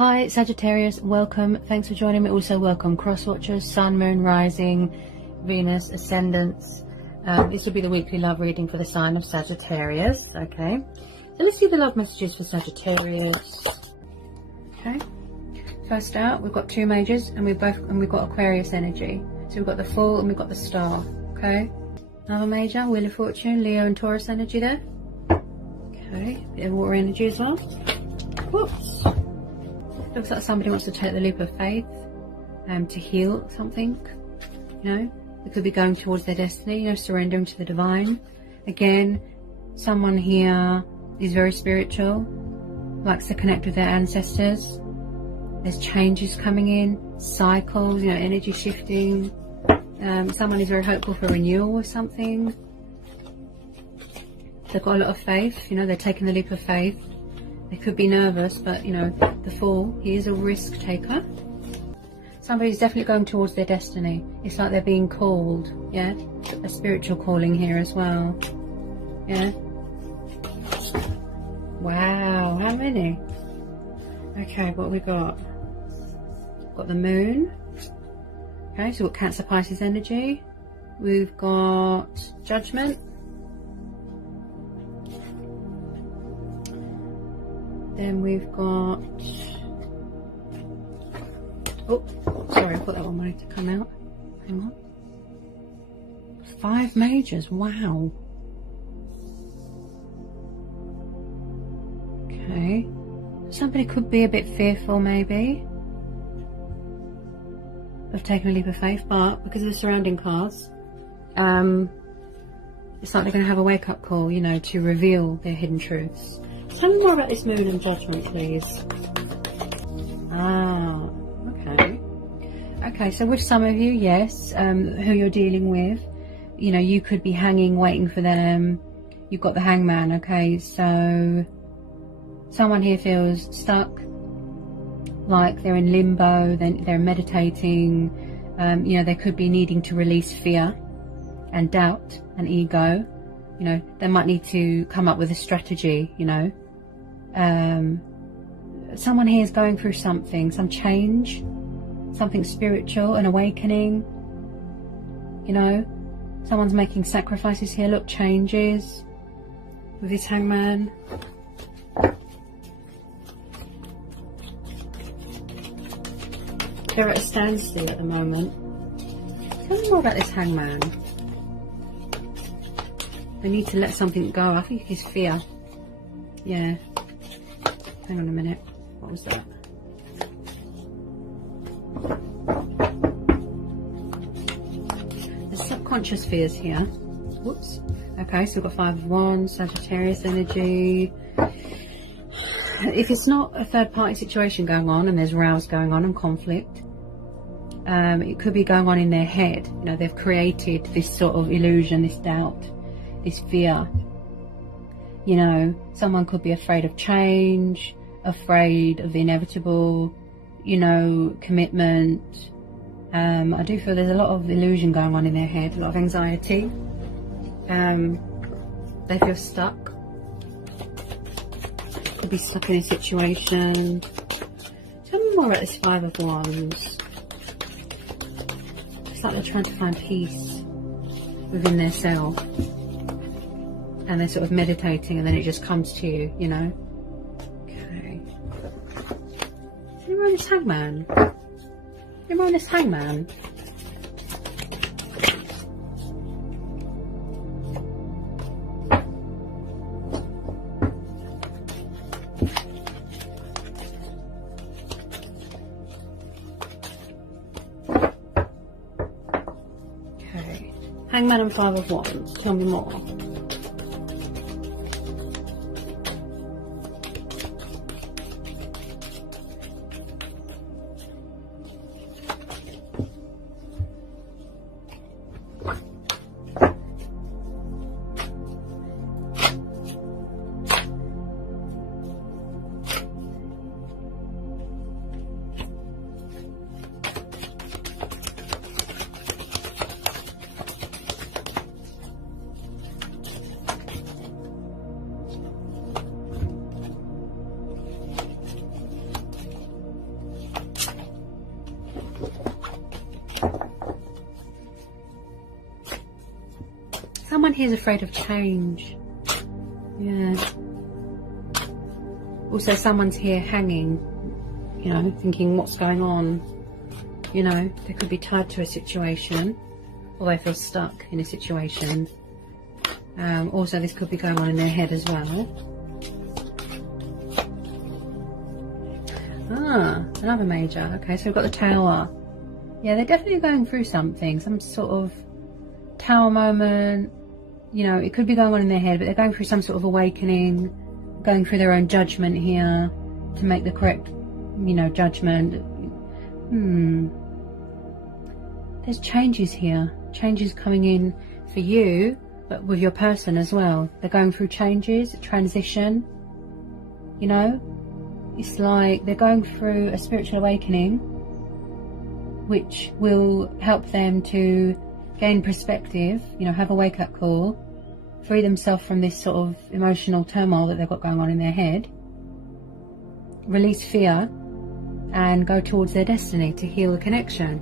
Hi Sagittarius, welcome. Thanks for joining me. Also welcome cross watchers, sun, moon, rising, Venus, ascendants. This will be the weekly love reading for the sign of Sagittarius. Okay, so let's see the love messages for Sagittarius. Okay, first out we've got two majors and we've got Aquarius energy. So we've got the Fool and we've got the Star. Okay, another major, Wheel of Fortune, Leo and Taurus energy there. Okay, bit of water energy as well. Whoops. Looks like somebody wants to take the leap of faith to heal something, you know. They could be going towards their destiny, you know, surrendering to the divine. Again, someone here is very spiritual, likes to connect with their ancestors. There's changes coming in, cycles, you know, energy shifting. Someone is very hopeful for renewal or something. They've got a lot of faith, you know, they're taking the leap of faith. They could be nervous, but you know, the Fool, he is a risk taker. Somebody's definitely going towards their destiny. It's like they're being called, yeah? A spiritual calling here as well, yeah? Wow, how many? Okay, what we got? Got the Moon. Okay, so we've got Cancer, Pisces energy. We've got Judgment. Then we've got, oh, sorry, I thought that one wanted to come out. Hang on. 5 majors, wow. Okay. Somebody could be a bit fearful maybe of taking a leap of faith, but because of the surrounding cards, it's like they're going to have a wake-up call, you know, to reveal their hidden truths. Tell me more about this Moon and Judgment, please. Ah, okay. Okay, so with some of you, yes, who you're dealing with, you know, you could be hanging, waiting for them. You've got the Hangman, okay, so someone here feels stuck, like they're in limbo, they're meditating, you know, they could be needing to release fear and doubt and ego. You know, they might need to come up with a strategy, you know. Someone here is going through something, some change, something spiritual, an awakening, you know. Someone's making sacrifices here. Look, changes with this Hangman. They're at a standstill at the moment. Tell me more about this Hangman. They need to let something go. I think it's fear. Yeah. Hang on a minute. What was that? There's subconscious fears here. Whoops. Okay, so we've got 5 of Wands, Sagittarius energy. If it's not a third party situation going on and there's rows going on and conflict, it could be going on in their head. You know, they've created this sort of illusion, this doubt, this fear. You know, someone could be afraid of change, afraid of the inevitable, you know, commitment. I do feel there's a lot of illusion going on in their head, a lot of anxiety. They feel stuck. Could be stuck in a situation. Tell me more about this 5 of Wands. It's like they're trying to find peace within their self. And they're sort of meditating and then it just comes to you, you know. Okay. You're on this Hangman. You're on this Hangman. Okay. Hangman and 5 of Wands. Tell me more. someone here is afraid of change. Yeah. Also, someone's here hanging, you know, thinking what's going on. You know, they could be tied to a situation, or they feel stuck in a situation. Also, this could be going on in their head as well. Ah, another major. Okay, so we've got the Tower. Yeah, they're definitely going through something, some sort of Tower moment. You know, it could be going on in their head, but they're going through some sort of awakening, going through their own judgment here to make the correct, you know, judgment. There's changes here, changes coming in for you, but with your person as well. They're going through changes, transition, you know. It's like they're going through a spiritual awakening, which will help them to gain perspective, you know, have a wake-up call, free themselves from this sort of emotional turmoil that they've got going on in their head, release fear, and go towards their destiny to heal the connection.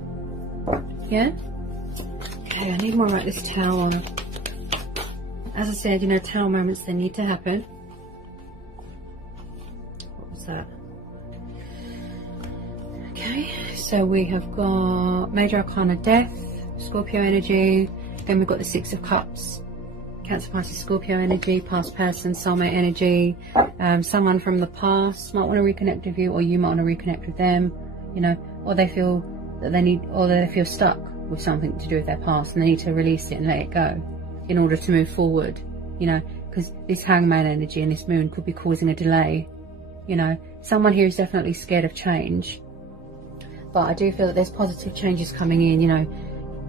Yeah? Okay, I need more about this Tower. As I said, you know, Tower moments, they need to happen. What was that? Okay, so we have got Major Arcana Death, Scorpio energy. Then we've got the Six of Cups, Cancer, Pisces, Scorpio energy, past person, soulmate energy. Someone from the past might want to reconnect with you, or you might want to reconnect with them, you know, or they feel that they need, or they feel stuck with something to do with their past and they need to release it and let it go in order to move forward, you know, because this Hangman energy and this Moon could be causing a delay. You know, someone here is definitely scared of change, but I do feel that there's positive changes coming in, you know,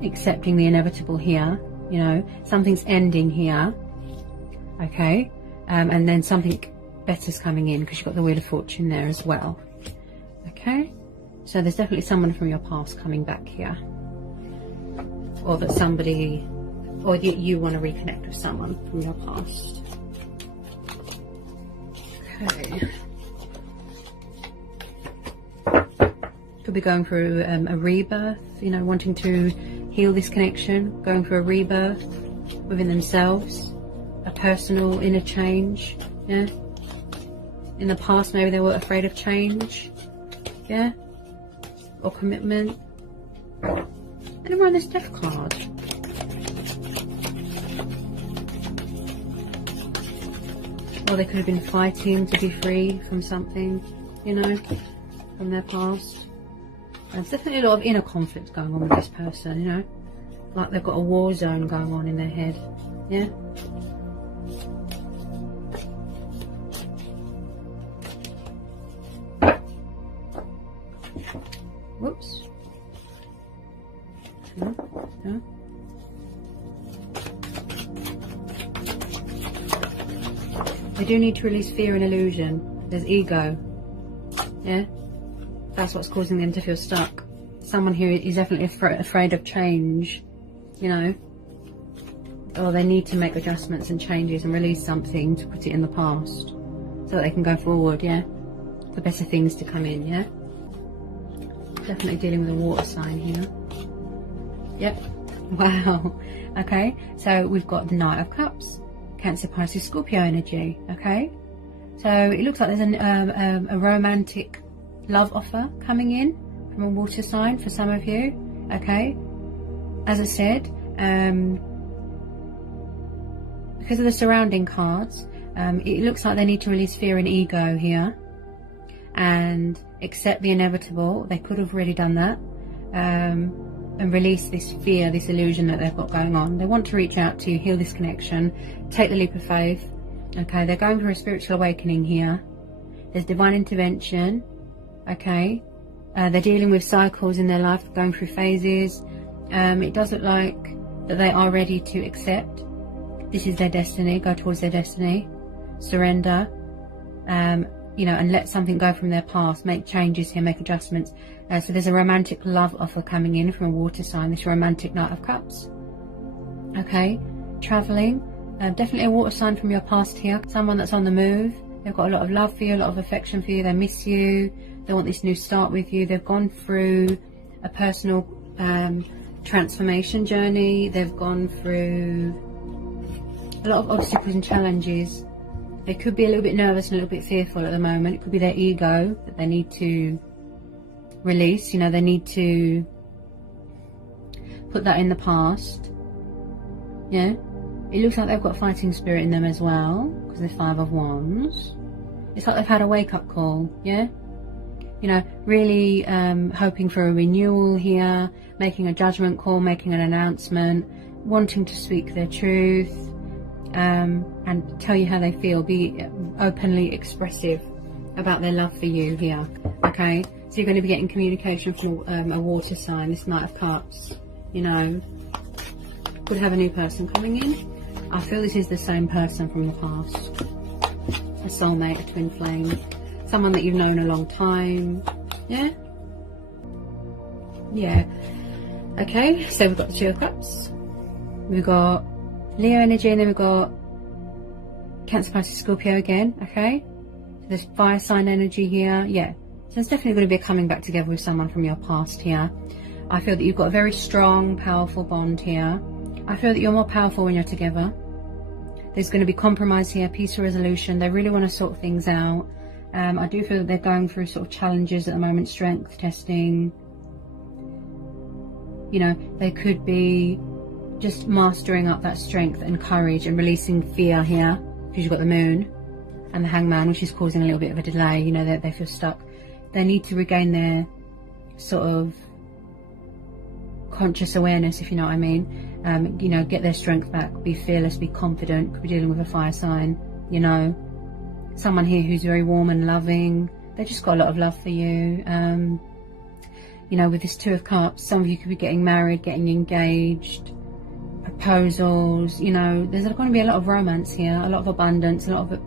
accepting the inevitable here, you know, something's ending here, okay, and then something better's coming in, because you've got the Wheel of Fortune there as well. Okay, so there's definitely someone from your past coming back here, or that somebody, or that you want to reconnect with someone from your past. Okay, could be going through a rebirth, you know, wanting to heal this connection, going through a rebirth within themselves, a personal inner change. Yeah, in the past maybe they were afraid of change, yeah, or commitment. And around this Death card, or they could have been fighting to be free from something, you know, from their past. There's definitely a lot of inner conflict going on with this person, you know, like they've got a war zone going on in their head. Yeah, whoops. No. They do need to release fear and illusion. There's ego. Yeah, that's what's causing them to feel stuck. Someone here is definitely afraid of change, you know, or they need to make adjustments and changes and release something to put it in the past so that they can go forward. Yeah, for better things to come in. Yeah, definitely dealing with a water sign here. Yep. Wow. Okay, so we've got the Knight of Cups, Cancer, Pisces, Scorpio energy. Okay, so it looks like there's a romantic love offer coming in from a water sign for some of you. Okay, as I said, because of the surrounding cards, it looks like they need to release fear and ego here and accept the inevitable. They could have already done that, and release this fear, this illusion that they've got going on. They want to reach out to heal this connection, take the leap of faith. Okay, they're going for a spiritual awakening here. There's divine intervention. Okay, they're dealing with cycles in their life, going through phases. It does look like that they are ready to accept this is their destiny, go towards their destiny, surrender, you know, and let something go from their past, make changes here, make adjustments. So there's a romantic love offer coming in from a water sign, this romantic Knight of Cups. Okay, traveling, definitely a water sign from your past here, someone that's on the move. They've got a lot of love for you, a lot of affection for you, they miss you, they want this new start with you. They've gone through a personal transformation journey, they've gone through a lot of obstacles and challenges. They could be a little bit nervous and a little bit fearful at the moment. It could be their ego that they need to release. You know, they need to put that in the past. Yeah, it looks like they've got fighting spirit in them as well, because they're 5 of Wands. It's like they've had a wake-up call. Yeah, you know, really hoping for a renewal here, making a judgment call, making an announcement, wanting to speak their truth, and tell you how they feel, be openly expressive about their love for you here. Okay, so you're going to be getting communication from a water sign, this Knight of Cups. You know, could have a new person coming in. I feel this is the same person from the past, a soulmate, a twin flame, someone that you've known a long time. Yeah. Okay, so we've got the 2 of Cups, we've got Leo energy, and then we've got Cancer, Pisces, Scorpio again. Okay, so there's fire sign energy here. Yeah, so there's definitely going to be a coming back together with someone from your past here. I feel that you've got a very strong, powerful bond here. I feel that you're more powerful when you're together. There's going to be compromise here, peaceful resolution. They really want to sort things out. I do feel that they're going through sort of challenges at the moment, strength testing. You know, they could be just mastering up that strength and courage and releasing fear here, because you've got the Moon and the Hangman, which is causing a little bit of a delay. You know, they feel stuck. They need to regain their sort of conscious awareness, if you know what I mean. You know, get their strength back, be fearless, be confident. Could be dealing with a fire sign, you know, someone here who's very warm and loving. They just got a lot of love for you. You know, with this 2 of Cups, some of you could be getting married, getting engaged, proposals. You know, there's going to be a lot of romance here, a lot of abundance, a lot of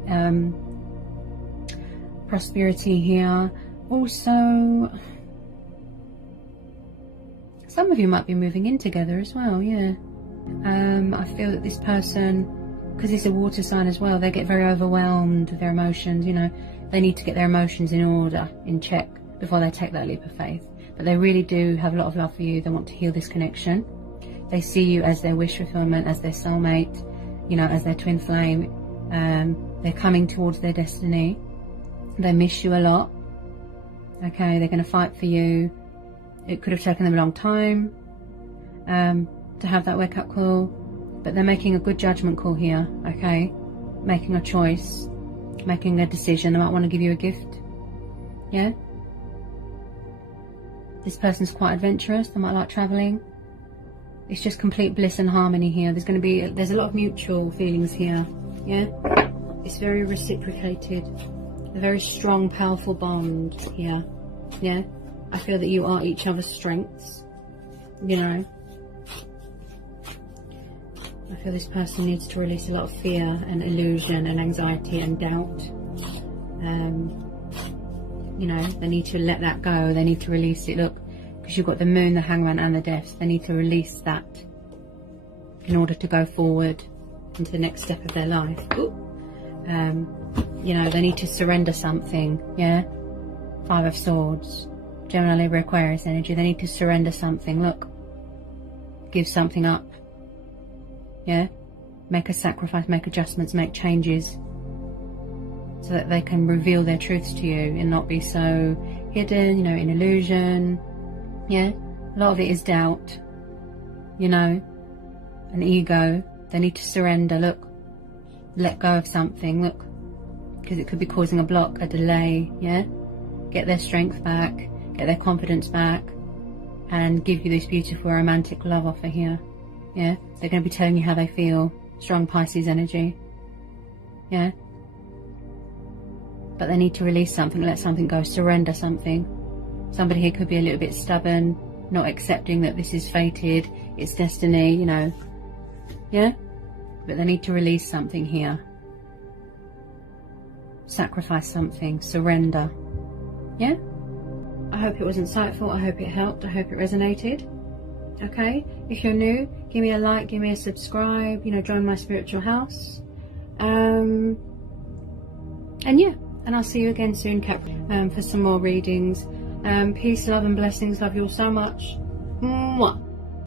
prosperity here. Also, some of you might be moving in together as well. Yeah. I feel that this person, because it's a water sign as well, they get very overwhelmed with their emotions. You know, they need to get their emotions in order, in check, before they take that leap of faith. But they really do have a lot of love for you. They want to heal this connection. They see you as their wish fulfillment, as their soulmate, you know, as their twin flame. They're coming towards their destiny. They miss you a lot. Okay, they're going to fight for you. It could have taken them a long time to have that wake-up call, but they're making a good judgment call here. Okay, making a choice, making a decision. They might want to give you a gift. Yeah, this person's quite adventurous. They might like traveling. It's just complete bliss and harmony here. There's a lot of mutual feelings here. Yeah, it's very reciprocated, a very strong, powerful bond here. Yeah, I feel that you are each other's strengths. You know, I feel this person needs to release a lot of fear and illusion and anxiety and doubt. You know, they need to let that go. They need to release it. Look, because you've got the Moon, the Hangman and the Death. They need to release that in order to go forward into the next step of their life. You know, they need to surrender something. Yeah, 5 of Swords, Gemini, Libra, Aquarius energy. They need to surrender something. Look, give something up. Yeah, make a sacrifice, make adjustments, make changes, so that they can reveal their truths to you and not be so hidden, you know, in illusion. Yeah, a lot of it is doubt, you know, an ego. They need to surrender. Look, let go of something. Look, because it could be causing a block, a delay. Yeah, get their strength back, get their confidence back, and give you this beautiful romantic love offer here. Yeah, they're going to be telling you how they feel. Strong Pisces energy. Yeah, but they need to release something, let something go, surrender something. Somebody here could be a little bit stubborn, not accepting that this is fated, it's destiny, you know. Yeah, but they need to release something here. Sacrifice something, surrender. Yeah, I hope it was insightful. I hope it helped. I hope it resonated. Okay, if you're new, give me a like, give me a subscribe, you know, join my spiritual house. And yeah, and I'll see you again soon, Capricorn, for some more readings. Peace, love and blessings. Love you all so much. Mwah.